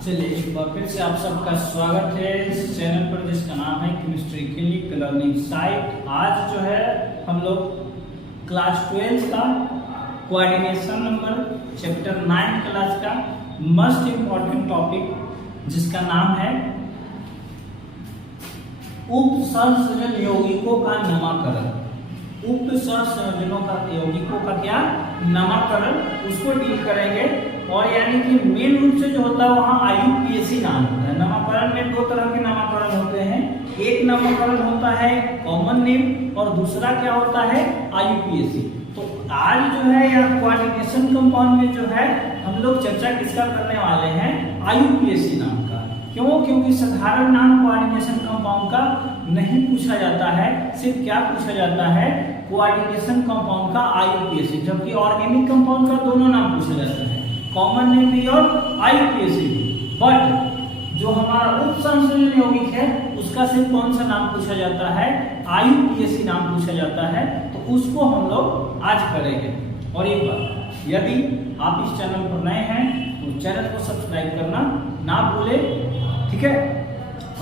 चलिए एक बार फिर से आप सबका स्वागत है इस चैनल पर जिसका नाम है केमिस्ट्री क्लिनिक लर्निंग साइट। आज जो है हम लोग क्लास 12 का कोऑर्डिनेशन नंबर चैप्टर 9 क्लास का मोस्ट इम्पोर्टेंट टॉपिक जिसका नाम है उपसंयोजन यौगिकों का नामकरण। उपसंयोजनों का यौगिकों का क्या नामकरण, उसको डील करेंगे। और यानी कि मेन रूप से जो होता है वहाँ IUPAC नाम होता है। नामकरण में दो तरह के नामकरण होते हैं, एक नामकरण होता है कॉमन नेम और दूसरा क्या होता है IUPAC। तो आज जो है या कोऑर्डिनेशन कंपाउंड में जो है हम लोग चर्चा किसका करने वाले हैं, IUPAC नाम का। क्यों? क्योंकि साधारण नाम कोऑर्डिनेशन कंपाउंड का नहीं पूछा जाता है, सिर्फ क्या पूछा जाता है कोऑर्डिनेशन कंपाउंड का IUPAC, जबकि ऑर्गेनिक कंपाउंड का दोनों नाम पूछा जाता है, कॉमन नेम भी और IUPAC भी। बट जो हमारा उपसंयोजन यौगिक है उसका सिर्फ कौन सा नाम पूछा जाता है, IUPAC नाम पूछा जाता है। तो उसको हम लोग आज करेंगे। और एक बात, यदि आप इस चैनल पर नए हैं तो चैनल को सब्सक्राइब करना ना भूले, ठीक है।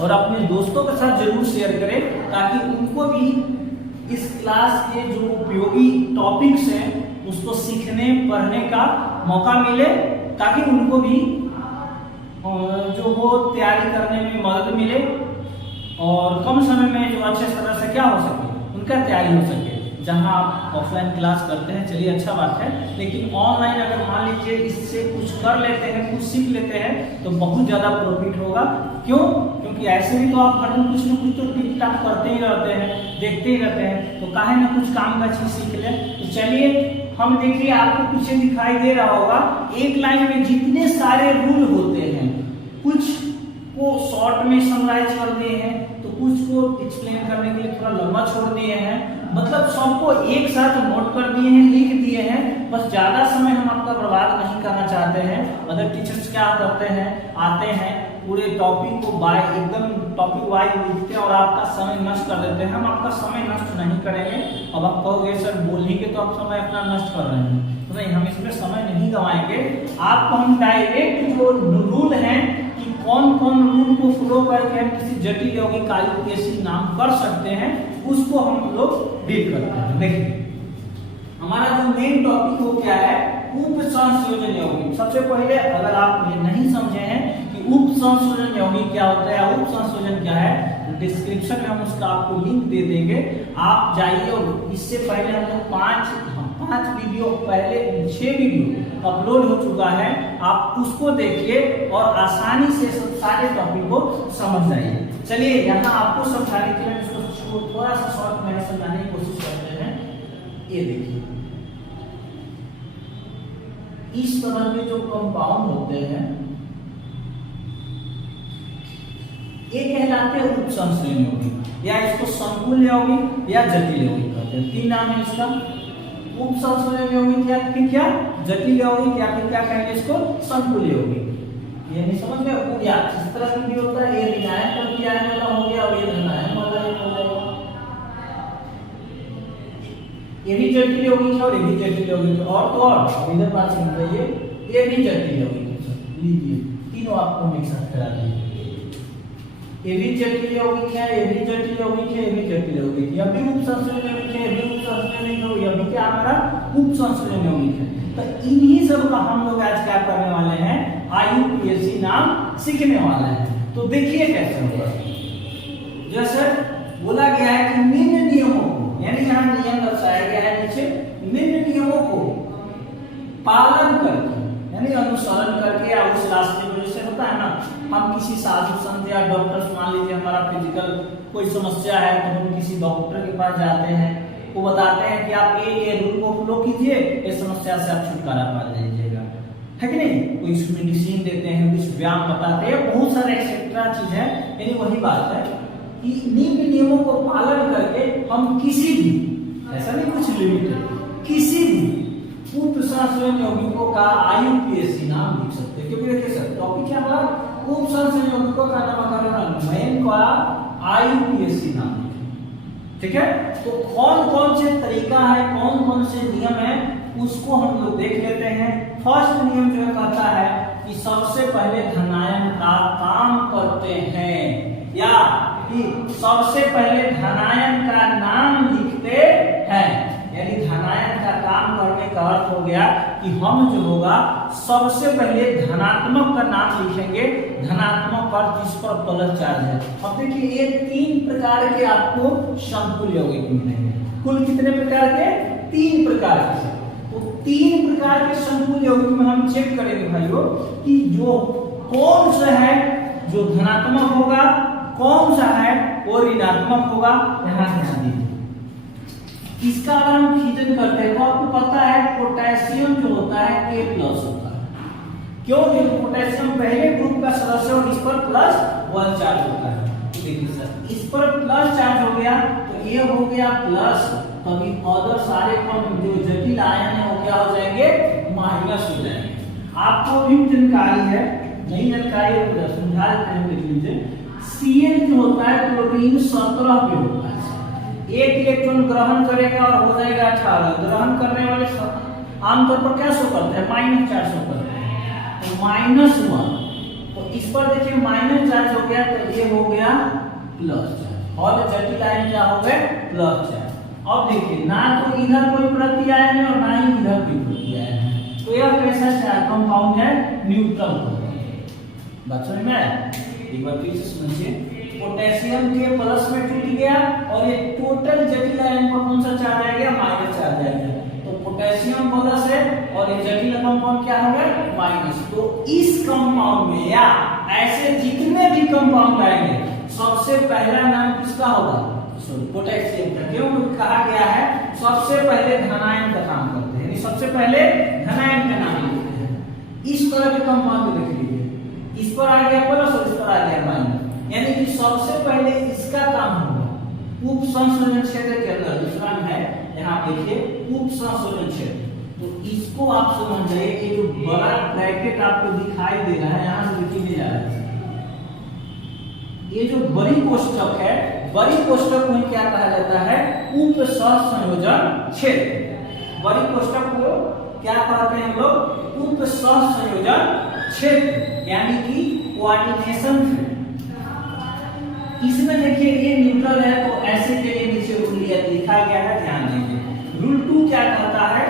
और अपने दोस्तों के साथ जरूर शेयर करें ताकि उनको भी इस क्लास के जो उपयोगी टॉपिक्स हैं उसको सीखने पढ़ने का मौका मिले, ताकि उनको भी जो हो तैयारी करने में मदद मिले और कम समय में जो अच्छे तरह से क्या हो सके उनका तैयारी हो सके। जहां आप ऑफलाइन क्लास करते हैं चलिए अच्छा बात है, लेकिन ऑनलाइन अगर मान लीजिए इससे कुछ कर लेते हैं, कुछ सीख लेते हैं तो बहुत ज्यादा प्रॉफिट होगा। क्यों? क्योंकि ऐसे भी तो आप हर दिन कुछ न कुछ तो टिक टाक करते ही रहते हैं, देखते ही रहते हैं, तो काहे ना कुछ काम का चीज सीख ले। तो चलिए हम देखिए, आपको पीछे दिखाई दे रहा होगा एक लाइन में जितने सारे रूल होते हैं, कुछ को शॉर्ट में समराइज कर दिए हैं तो कुछ को एक्सप्लेन करने के लिए थोड़ा लंबा छोड़ दिए हैं, मतलब सबको एक साथ नोट कर दिए हैं, लिख दिए हैं। बस ज्यादा समय हम आपका बर्बाद नहीं करना चाहते हैं। अदर टीचर्स क्या करते हैं, आते हैं पूरे टॉपिक को बाय एकदम टॉपिक वाइज लिखते हैं और आपका समय नष्ट कर देते हैं। हम आपका समय नष्ट नहीं करेंगे। अब आप कहोगे सर बोलेंगे तो आप समय अपना नष्ट कर रहे हैं, तो नहीं, हम इसमें समय नहीं गवाएंगे। आपको हम डायरेक्ट जो रूल हैं कि कौन कौन रूल को फॉलो करके हम किसी जटिल यौगिक IUPAC नाम कर सकते हैं उसको हम लोग डील करते हैं। देखिए हमारा जो मेन टॉपिक हो क्या है, उपसंयोजन यौगिक। सबसे पहले अगर आप ये नहीं समझे हैं कि उपसंयोजन यौगिक क्या होता है, उपसंयोजन क्या है, तो डिस्क्रिप्शन में हम उसका आपको लिंक दे देंगे, आप जाइए। और इससे पहले हम लोग 5 वीडियो पहले 6 वीडियो अपलोड हो चुका है, आप उसको देखिए और आसानी से सारे टॉपिक को समझ जाइए। चलिए यहाँ आपको समझाने के लिए इसको थोड़ा सा शॉर्ट में समझाने की कोशिश करते हैं। ये देखिए इस तरह के जो कंपाउंड होते हैं ये कहलाते हैं उपसंयोजन यौगिक, या इसको संकुल यौगिक या जटिल यौगिक कहते हैं। 3 नाम है इसका, उपसंयोजन यौगिक या फिर क्या जटिल यौगिक, या फिर क्या कहेंगे इसको संकुल यौगिक। ये नहीं समझ में या इस तरह की भी होता है, ये विनायक प्रक्रिया वाला हो गया और ये निर्णायक वाला हो जाएगा। ये भी जटिल यौगिक है और ये भी जटिल यौगिक है। और तो और इधर बात सुन रही है, ये भी जटिल यौगिक है। लीजिए तीनों आपको मिक्स करा दिए, ये भी जटिल यौगिक है, ये भी जटिल यौगिक है, ये भी जटिल यौगिक है, ये भी उपसंयोजन यौगिक है, ये भी उपसंयोजन यौगिक है, ये भी क्या हमारा उपसंयोजन यौगिक है। तो इन्हीं सब का हम लोग आज क्या करने वाले हैं, IUPAC नाम सीखने वाले हैं। तो देखिए कैसे होगा। जैसे बोला गया है कि निम्न नियमों को, यानी यहाँ नियम दर्शाया गया है नीचे, निम्न नियमों को पालन करके यानी अनुसरण करके, या उस रास्ते में जैसे होता है ना, हम किसी साधु संत या डॉक्टर, मान लीजिए हमारा फिजिकल कोई समस्या है तो हम किसी डॉक्टर के पास जाते हैं, वो बताते हैं कि आप ये रूल को फॉलो कीजिए, इस समस्या से आप छुटकारा पा लीजिएगा, है कि नहीं। कुछ मेडिसिन देते हैं, कुछ व्यायाम बताते हैं, बहुत सारे एक्सेट्रा चीज है। यानी वही बात है कि निम्न नियमों को पालन करके हम किसी भी, ऐसा नहीं कुछ लिमिट है, किसी भी उपसंयोजन यौगिकों का IUPAC नाम लिख सकते हैं। क्योंकि देखिए सर टॉपिक क्या हमारा उपसंयोजन यौगिकों का नामकरण, मेन का IUPAC नाम, ठीक है। तो कौन कौन से तरीका है, कौन कौन से नियम है, उसको हम लोग देख लेते हैं। फर्स्ट नियम जो कहता है कि सबसे पहले धनायन का काम करते हैं, या कि सबसे पहले धनायन का नाम लिखते हैं। यानी धनायन का काम करने का अर्थ हो गया कि हम जो होगा सबसे पहले धनात्मक का नाम लिखेंगे। धनात्मक अर्थ जिस पर प्लस चार्ज है। अब देखिए ये 3 प्रकार के आपको समतुल्य यौगिक मिलेंगे। कुल कितने प्रकार के? 3 प्रकार के। तो 3 प्रकार के समतुल्य यौगिक में हम चेक करेंगे भाइयों कि जो कौन सा है जो धनात्मक होगा, कौन सा है वो ऋणात्मक होगा। यहाँ ध्यान दीजिए, इसका अगर हम खींचन करते हैं तो आपको पता है पोटेशियम जो होता है K+ होता है। क्यों? क्योंकि पोटेशियम पहले ग्रुप का सदस्य और इस पर +1 चार्ज होता है। तो देखिए सर, इस पर प्लस चार्ज हो गया तो ये हो गया प्लस, तभी अदर सारे कम जो जटिल आयन है वो क्या हो जाएंगे? माइनस हो जाएंगे। आपको भी जानकारी है, नहीं जानकारी है तो समझा देते हैं। देख लीजिए Cl जो होता है क्लोरीन 17 पे होता है। एक इलेक्ट्रॉन ग्रहण करेगा और हो जाएगा 18। ग्रहण करने वाले आमतौर पर क्या शो करते हैं? -4 शो करते हैं। तो -1, तो इस पर देखिए माइनस चार्ज हो गया तो ये हो गया प्लस चार्ज, और जटिल आयन क्या हो गए? Plus charge. अब देखिए ना तो इधर कोई प्रति आयन है और ना ही इधर कोई प्रति आयन है, तो यह कैसा चार्ज कंपाउंड है? Neutral compound. बात समझ में आया? एक बार फिर से समझिए, पोटेशियम के प्लस में टूट गया और ये टोटल जटिल आयन पर कौन सा चार्ज आ गया? माइनस चार्ज आ गया। तो पोटेशियम प्लस है और ये जटिल कंपाउंड क्या हो गया? माइनस। तो इस कंपाउंड में या ऐसे जितने भी कंपाउंड आएंगे सबसे पहला नाम किसका होगा? पोटेशियम का। क्यों? कहा गया है सबसे पहले धनायन का काम करते हैं, यानी सबसे पहले धनायन का नाम लिखते हैं। इस तरह के कंपाउंड को देख लीजिए, इस पर आ गया प्लस और इस पर आ गया माइनस, यानी कि सबसे पहले इसका काम होगा। उप संशोधन क्षेत्र के अंदर दूसरा है, यहाँ देखिए उप संशोधन क्षेत्र। तो इसको आप समझ जाइए, ये जो बड़ा ब्रैकेट आपको दिखाई दे रहा है यहाँ से लिखने जा रहा है, ये जो बड़ी कोष्ठक है, बड़ी कोष्ठक में क्या कहा जाता है? उप सहसंयोजन क्षेत्र। बड़ी कोष्ठक को क्या कहते हैं हम लोग? उप सहसंयोजन क्षेत्र, यानी कि कोऑर्डिनेशन क्षेत्र। इसमें देखिए ये न्यूट्रल है तो ऐसे के लिए नीचे रूल लिखा गया है, ध्यान दीजिए। रूल 2 क्या कहता है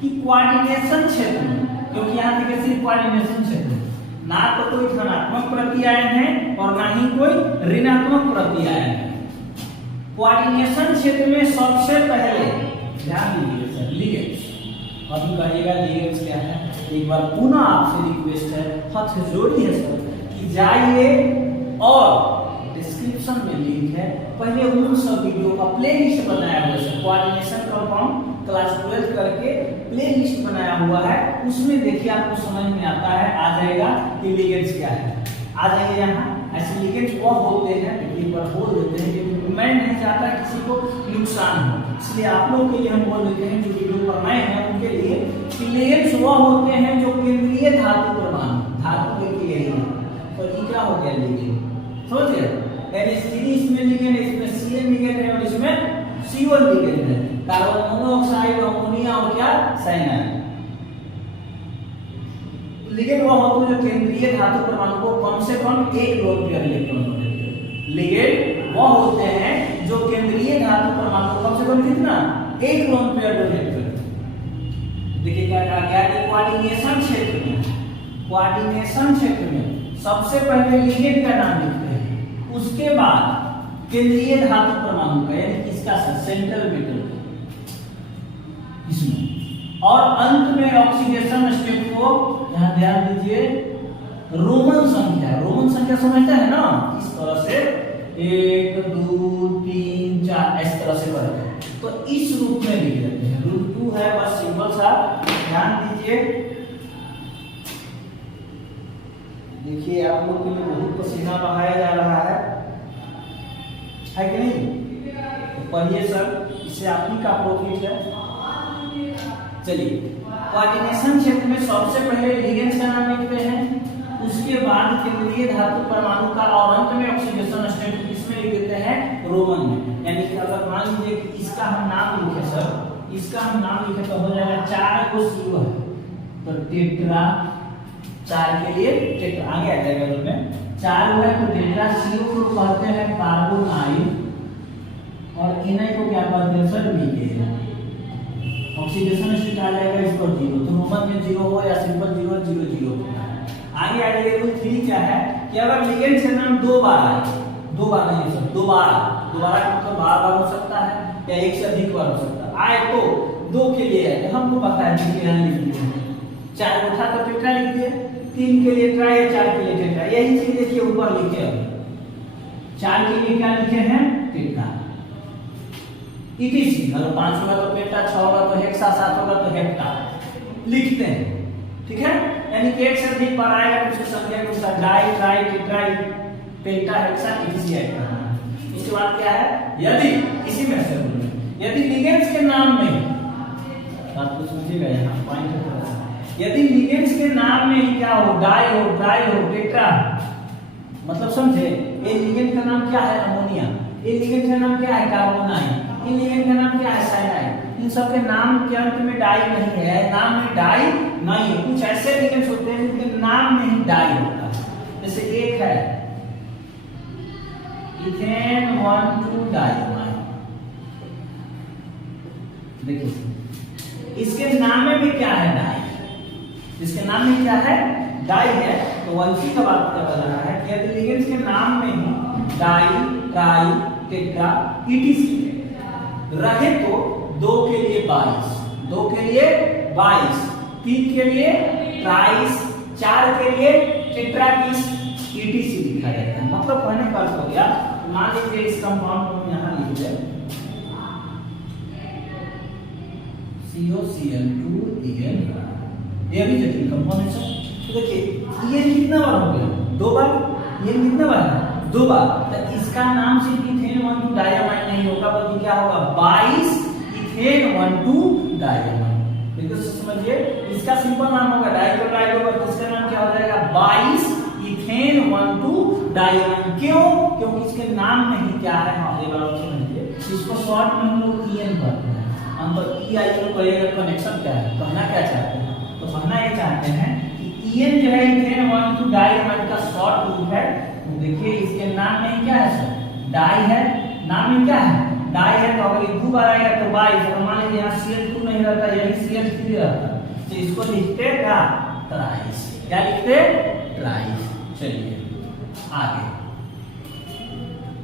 कि कोऑर्डिनेशन क्षेत्र में, क्योंकि यहाँ देखिए सिर्फ कोऑर्डिनेशन क्षेत्र, ना तो कोई धनात्मक प्रति आयन है और ना ही कोई ऋणात्मक प्रति आयन है। कोऑर्डिनेशन क्षेत्र में सबसे पहले ध्यान दीजिए सर, लिगेंड्स। अभी कहिएगा लिगेंड्स क्या है? एक बार पुनः आपसे रिक्वेस्ट है, हाथ जोड़ी है सर, कि जाइए और डिस्क्रिप्शन में लिंक है, पहले उन सब वीडियो का प्लेलिस्ट बनाया हुआ है। कोऑर्डिनेशन कंपाउंड क्लास 12 करके प्लेलिस्ट बनाया हुआ है, उसमें देखिए आपको समझ में आता है, आ जाएगा कि लिगेंड्स क्या है। आ जाइए यहाँ। ऐसे लिगेंड्स वो होते हैं, एक बार बोल देते हैं क्योंकि मैं नहीं चाहता किसी को नुकसान हो, इसलिए आप लोगों के लिए हम बोल देते हैं जो वीडियो पर नए हैं उनके लिए कि लिगेंड्स वो होते हैं जो केंद्रीय धातु परमाणु, धातु के लिए है। तो ये क्या हो गया? लिगेंड। समझिए, यानी सीरीज में लिगेंड, इसमें Cl लिगेंड है और इसमें C1 लिगेंड है। कार्बन मोनोऑक्साइड, अमोनिया और क्या? साइनाइड। लिगेंड वो होते हैं जो केंद्रीय धातु परमाणु को कम से कम 1 लोन पेयर इलेक्ट्रॉन देते हैं। लिगेंड वो होते हैं जो केंद्रीय धातु परमाणु को कम से कम कितना? 1 लोन पेयर डोनेट करते हैं। देखिए क्या कहा गया कि कोऑर्डिनेशन क्षेत्र में, कोऑर्डिनेशन क्षेत्र में सबसे पहले लिगेंड का नाम लिखते हैं, उसके बाद केंद्रीय धातु परमाणु का, यानी इसका सेंट्रल मेटल इसमें, और अंत में ऑक्सीडेशन स्टेट को, यहां ध्यान दीजिए, रोमन संख्या, रोमन संख्या समझते हैं ना, इस तरह से 1 2 3 4 इस तरह से बढ़ते हैं, तो इस रूप में लिख देते हैं। रूल 2 है, बस सिंपल सा ध्यान दीजिए। देखिए आप लोग के लिए बहुत पसीना बहाया जा रहा है कि नहीं? तो पढ़िए सर, इससे आप ही का प्रॉफिट है। चलिए, कोऑर्डिनेशन क्षेत्र में सबसे पहले लिगेंड्स का नाम लिखते हैं, उसके बाद केंद्रीय धातु परमाणु का, और अंत में ऑक्सीडेशन स्टेट इसमें लिख देते हैं रोमन में। यानी कि अगर मान लीजिए कि इसका हम नाम लिखे सर, इसका हम नाम लिखे तो हो जाएगा 4 को CO है तो टेट्रा 4 के लिए टेट्रा आगे आ जाएगा उसमें 4 हुआ तो टेट्रा CO को कहते हैं कार्बोनाइल और Na को क्या कहते हैं सर मीथेन। ऑक्सीडेशन स्टेट आ जाएगा इस पर 0, तो रोमन में 0 हो या सिंपल 0 0 0। आगे आ जाएगा रूल 3 क्या है कि अगर लिगेंड का नाम 2 बार आए, 2 बार नहीं सर दोबारा मतलब बार हो सकता है या एक से अधिक बार हो सकता है, आए तो 2 के लिए है हमको पता है कि यहाँ लिख दिए 4 को था तो टेट्रा लिख दिए, 3 के लिए ट्राई या 4 के लिए टेट्रा। यही चीज देखिए ऊपर लिखे हैं 4 के लिए क्या लिखे हैं टेट्रा ETC, अगर 5 होगा तो पेटा, 6 होगा तो हेक्सा, 7 होगा तो हेप्टा लिखते हैं। ठीक है, यानी कि एक से अधिक बार आएगा तो उसकी संख्या के अनुसार डाई ट्राई टेट्राई पेंटा हेक्सा ETC आएगा। इसके बाद क्या है यदि इसी में से यदि लिगेंड्स के नाम में बात को समझिएगा यहाँ पॉइंट है, यदि लिगेंड्स के नाम में ही क्या हो डाई हो ट्राई हो टेट्रा मतलब समझे ये लिगेंड का नाम क्या है अमोनिया, ये लिगेंड का नाम क्या है कार्बोनाइल, इन लिगेंड का नाम क्या है साइनाइड। इन सब के नाम के अंत में डाई नहीं है, नाम में डाई नहीं है। कुछ ऐसे लिगेंड्स होते हैं जिनके नाम में ही डाई होता है, जैसे एक है इथेन 1,2 डाइमाइन, देखिए इसके नाम में भी क्या है डाई, इसके नाम में क्या है डाई है। तो वंशी का बात क्या बता रहा है कि यदि लिगेंड्स के नाम में ही डाई ट्राई टेट्रा ETC रहे तो 2 के लिए 22, 2 के लिए 22, 3 के लिए ट्राइस, 4 के लिए टेट्राकिस ETC लिखा जाता है। मतलब कहने का अर्थ हो गया मान लीजिए इस कंपाउंड को यहाँ लिख दे COCl2En, ये भी जटिल कंपाउंड है। तो देखिए ये कितना बार हो गया 2 बार, ये कितना बार है 2 बार, तो इसका नाम सिर्फ इथेन 1,2 डाइमाइन नहीं होगा बल्कि क्या होगा 22 इथेन 1,2 डाइमाइन। देखो समझिए इसका सिंपल नाम होगा डाइक्लोराइड होगा तो इसका नाम क्या हो जाएगा 22 इथेन 1,2 डाइमाइन। क्यों? क्योंकि इसके नाम में ही क्या है हाँ एक बार समझिए, इसको शॉर्ट में हम लोग EN कहते हैं, हम तो EIN को एक कनेक्शन क्या है कहना क्या चाहते हैं, तो कहना ये चाहते हैं कि EN जो है इथेन 1,2 डाइमाइन का शॉर्ट रूप है। तो देखिए इसके नाम में क्या है सर डाई है, नाम में क्या है डाई है, तो अगर ये 2 बार आएगा तो 22, अगर मान लीजिए यहाँ Cl2 नहीं रहता यही Cl3 रहता तो इसको लिखते क्या ट्राइस, क्या लिखते ट्राइस। चलिए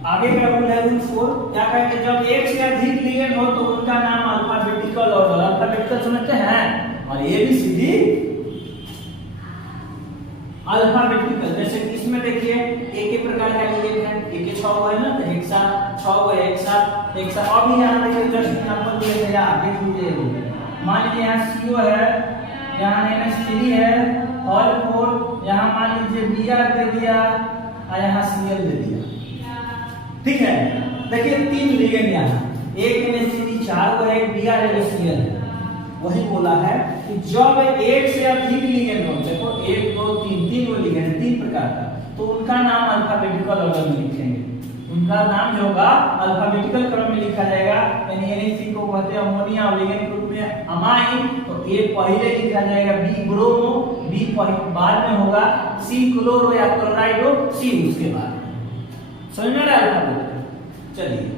आगे का रूल है रूल 4 क्या कहते हैं जब एक से अधिक लिगेंड हो तो उनका नाम अल्फाबेटिकल ऑर्डर, अल्फाबेटिकल समझते हैं और ABCD अल्फाबेटिकल। जैसे इसमें देखिए एक प्रकार का लिगेंड है, एक 6 हुआ है ना तो हेक्सा 6 हुआ हेक्सा। अभी यहाँ देखिए जस्ट एग्जांपल दिए थे आप देख लीजिए, मान लीजिए यहाँ CO है, यहाँ NH3 है और 4, यहाँ मान लीजिए Br दे दिया और यहाँ Cl दे दिया। ठीक है, देखिए 3 लिगेंड यहाँ, एक NH3 4 हुआ एक Br है जो Cl है। वही बोला है कि जब एक से अधिक लिगेंड हो, देखो 1 2 3 वो लिगेंड 3 प्रकार का, तो उनका नाम अल्फाबेटिकल ऑर्डर में लिखेंगे, उनका नाम जो होगा अल्फाबेटिकल क्रम में लिखा जाएगा। यानी NH3 को कहते हैं अमोनिया और लिगेंड के रूप में अमाइन, तो A पहले लिखा जाएगा, B ब्रोमो, B बाद में होगा, C क्लोरो या क्लोराइड हो, C उसके बाद। समझ में आ रहा है अल्फाबेट। चलिए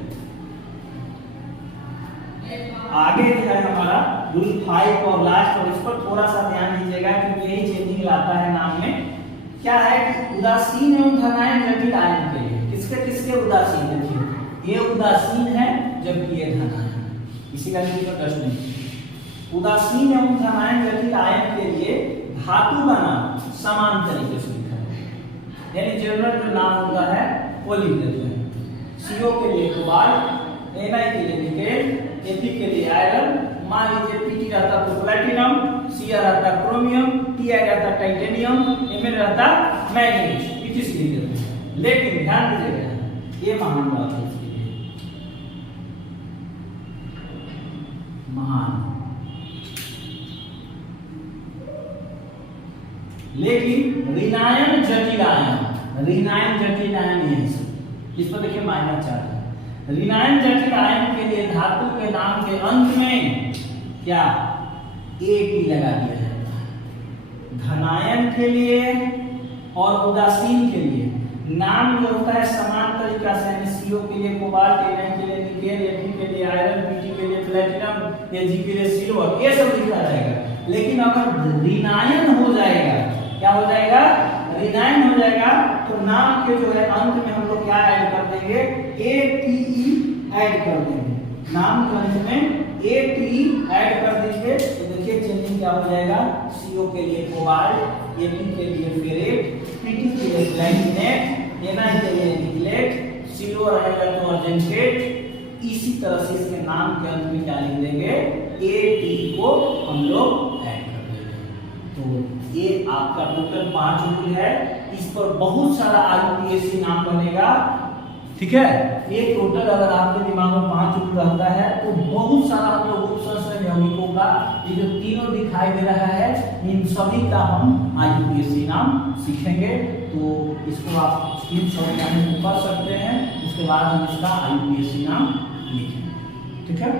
आगे है हमारा रूल 5 और लास्ट, और इस पर थोड़ा सा ध्यान दीजिएगा क्योंकि यही चेंजिंग लाता है नाम में। क्या है कि उदासीन एवं धनायन जटिल आयन के लिए किसके उदासीन है, ये उदासीन है जबकि ये धनायन, इसी का कोई प्रश्न नहीं। उदासीन एवं धनायन जटिल आयन के लिए धातु का नाम समान तरीके से लिखा है, यानी जनरल जो नाम होता है वो लिख देते हैं। CO के लिए कोबाल्ट, Na के लिए निकेल, Fe के लिए आयरन, मान लीजिए Pt रहता तो प्लैटिनम, Cr रहता क्रोमियम, Ti रहता टाइटेनियम, Mn रहता मैग्नीज, Ptc लिख देते हैं। लेकिन ध्यान दीजिएगा ये महान बात है, महान, लेकिन ऋणायन जटिल आयन, ऋणायन जटिल आयन ये इस पर देखिए माइनस 4 है। ऋणायन जटिल आयन के लिए धातु के नाम के अंत में क्या AT लगा दिया जाता है। धनायन के लिए और उदासीन के लिए। नाम जो होता है समान तरीका से, यानी CO के लिए कोबाल्ट, Na के लिए निकेल, Fe के लिए आयरन, Pt के लिए प्लेटिनम, Ag के लिए सिल्वर, ये सब लिखा जाएगा। लेकिन अगर ऋणायन हो जाएगा, क्या हो जाएगा, ऋणायन हो जाएगा, तो नाम के जो है अंत में हम लोग क्या ऐड कर देंगे, ATE ऐड कर देंगे। नाम के अंत में ATE ऐड कर देंगे तो देखिए चेंजिंग क्या हो जाएगा, CO के लिए कोबाल्ट, Ap के लिए फेरेट, Pt के लिए प्लैटिनेट, Na के लिए निकलेट, सिल्वर रहेगा तो अर्जेंटेट। इसी तरह से इसके नाम के अंत में क्या लिख देंगे, ATE को हम लोग ऐड कर देंगे। तो ये आपका टोटल 5 रूल है, इस पर बहुत सारा IUPAC नाम बनेगा, ठीक है। ये टोटल अगर आपके दिमाग में 5 रूल रहता है तो बहुत सारा हम लोग उपसंस्करण यौगिकों का ये जो तीनों दिखाई दे रहा है, इन सभी का हम IUPAC नाम सीखेंगे। तो इसको आप स्क्रीनशॉट कर सकते हैं, उसके बाद हम इसका IUPAC नाम लिखेंगे, ठीक है।